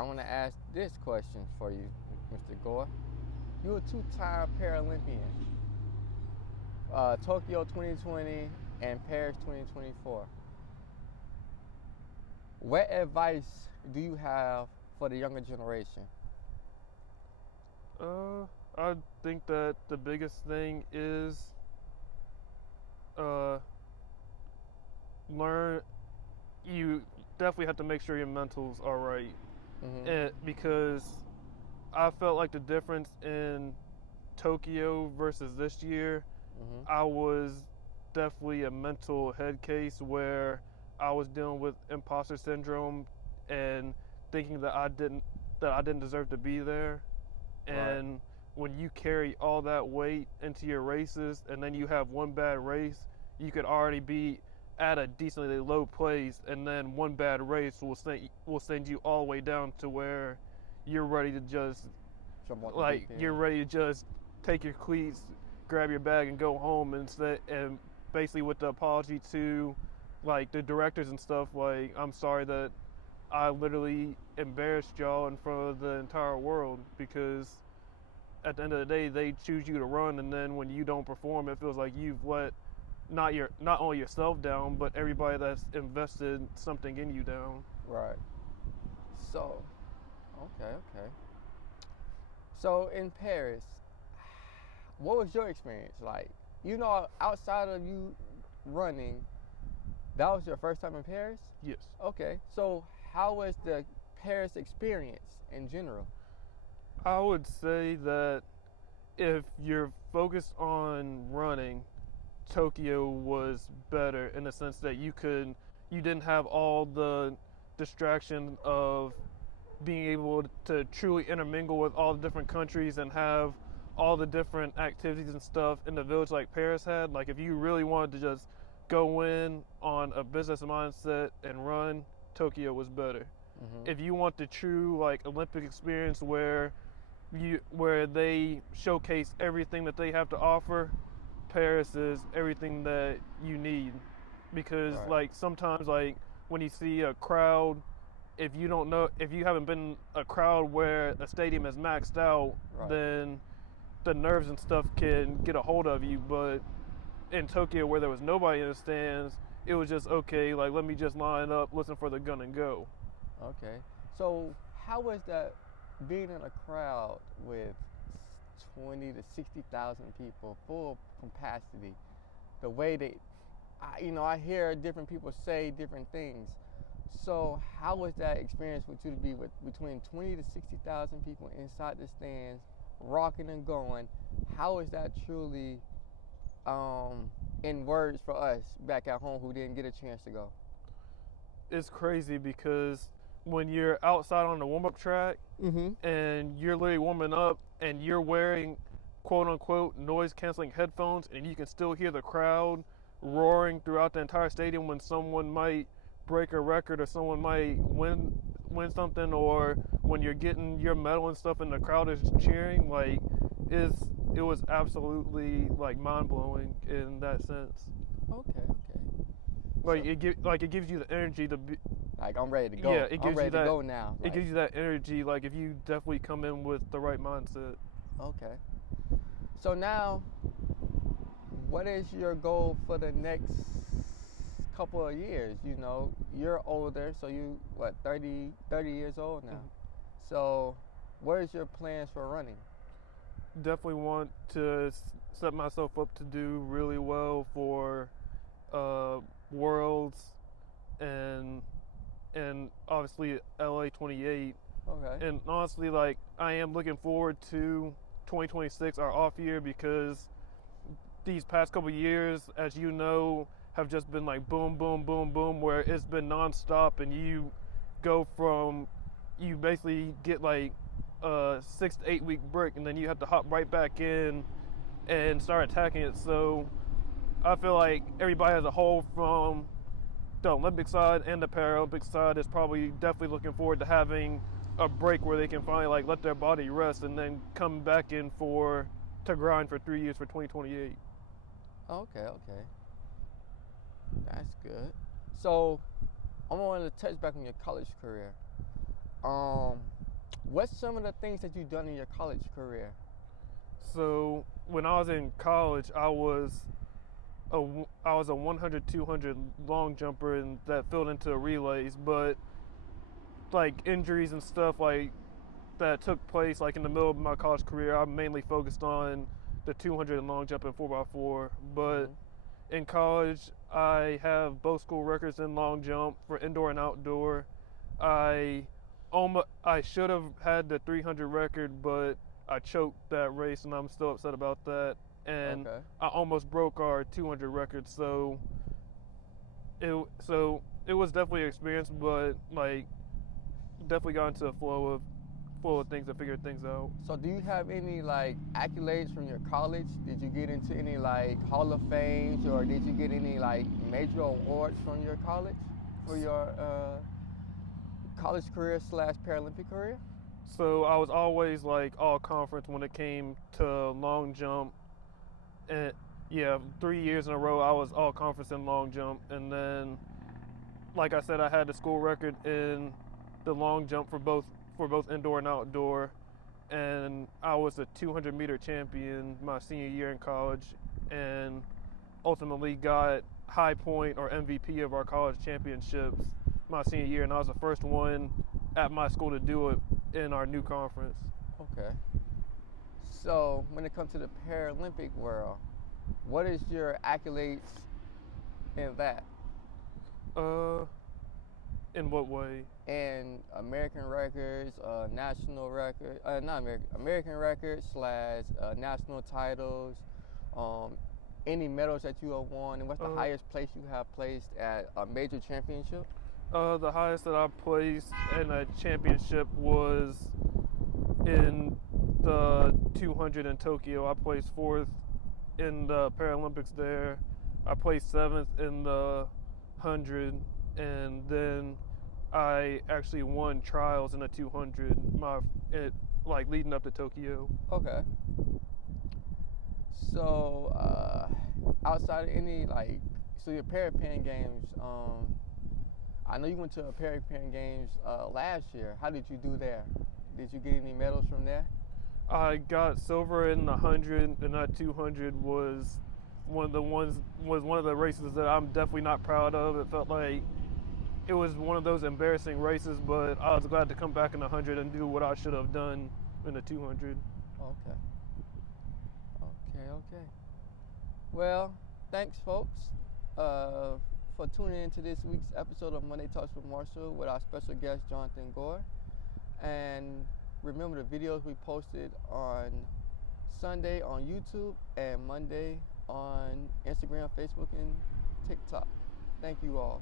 I want to ask this question for you, Mr. Gore. You're a two-time Paralympian, Tokyo 2020 and Paris 2024. What advice do you have for the younger generation? I think that the biggest thing is uh, learn. You definitely have to make sure your mentals are right, Mm-hmm. because I felt like the difference in Tokyo versus this year, Mm-hmm. I was definitely a mental head case where I was dealing with imposter syndrome and thinking that I didn't deserve to be there. Right. And when you carry all that weight into your races and then you have one bad race, you could already be at a decently low place, and then one bad race will send you all the way down to where you're ready to just Jump off the deep you're end. ready to just take your cleats, grab your bag, and go home instead. And basically, with the apology to like the directors and stuff, like I'm sorry that I literally embarrassed y'all in front of the entire world, because at the end of the day, they choose you to run, and then when you don't perform, it feels like you've let not only yourself down, but everybody that's invested something in you down. Right. So, okay. So in Paris, what was your experience like? Outside of you running, that was your first time in Paris? Yes. Okay. So how was the Paris experience in general? I would say that if you're focused on running, Tokyo was better in the sense that you didn't have all the distraction of being able to truly intermingle with all the different countries and have all the different activities and stuff in the village like Paris had. Like if you really wanted to just go in on a business mindset and run, Tokyo was better. Mm-hmm. If you want the true like Olympic experience where they showcase everything that they have to offer, Paris is everything that you need. Because Right. like sometimes like when you see a crowd, if you haven't been a crowd where a stadium is maxed out, Right. then the nerves and stuff can get a hold of you. But in Tokyo, where there was nobody in the stands, it was just okay, like let me just line up, listen for the gun, and go. Okay. So how was that being in a crowd with 20 to 60,000 people, full capacity? The way I hear different people say different things. So how was that experience with you to be with between 20 to 60,000 people inside the stands, rocking and going? How is that truly in words for us back at home who didn't get a chance to go? It's crazy because when you're outside on the warm up track Mm-hmm. and you're literally warming up and you're wearing quote unquote noise canceling headphones, and you can still hear the crowd roaring throughout the entire stadium when someone might break a record or someone might win something, or when you're getting your medal and stuff and the crowd is cheering, like it was absolutely like mind blowing in that sense. Okay. Like So it gives you the energy to be. like I'm ready to Yeah, go. I'm ready to go now. it Like gives you that energy, like if you definitely come in with the right mindset. okay. So now what is your goal for the next couple of years? You're older, so you, what, 30 years old now. Mhm. So, what is your plans for running? Definitely want to set myself up to do really well for worlds and obviously LA 28. Okay. And honestly, like I am looking forward to 2026, our off year, because these past couple years, as you know, have just been like boom, boom, boom, boom, where it's been nonstop, and go from you basically get like a 6 to 8 week break, and then you have to hop right back in and start attacking it. So I feel like everybody as a whole, from the Olympic side and the Paralympic side, is probably definitely looking forward to having a break where they can finally like let their body rest and then come back in for to grind for 3 years for 2028. Okay. That's good. So, I want to touch back on your college career. What's some of the things that you've done in your college career? So when I was in college, I was a 100, 200 long jumper, and that filled into relays. But like injuries and stuff like that took place like in the middle of my college career, I mainly focused on the 200 and long jump and 4x4. But in college, I have both school records in long jump for indoor and outdoor. I should have had the 300 record, but I choked that race, and I'm still upset about that. And Okay. I almost broke our 200 record, so it was definitely an experience, but like definitely got into a flow of things and figured things out. So do you have any like accolades from your college? Did you get into any like Hall of Fames, or did you get any like major awards from your college for your college career / Paralympic career? So I was always like all conference when it came to long jump, and yeah, 3 years in a row I was all conference in long jump, and then like I said, I had the school record in the long jump for both indoor and outdoor, and I was a 200-meter champion my senior year in college, and ultimately got high point or MVP of our college championships my senior year, and I was the first one at my school to do it in our new conference. Okay. So when it comes to the Paralympic world, what is your accolades in that? In what way? And American records, national record, not American records / national titles, any medals that you have won, and what's the highest place you have placed at a major championship? The highest that I placed in a championship was in the 200 in Tokyo. I placed 4th in the Paralympics there. I placed 7th in the 100, and then I actually won trials in the 200. Like leading up to Tokyo. Okay. So outside of any so your Paralympian games, I know you went to a Paralympian games last year. How did you do there? Did you get any medals from there? I got silver in the 100, and that 200 was one of the races that I'm definitely not proud of. It felt like it was one of those embarrassing races, but I was glad to come back in the 100 and do what I should have done in the 200. Okay. Well, thanks, folks, for tuning in to this week's episode of Monday Talks with Marshall with our special guest, Jonathan Gore. And remember, the videos we posted on Sunday on YouTube and Monday on Instagram, Facebook, and TikTok. Thank you all.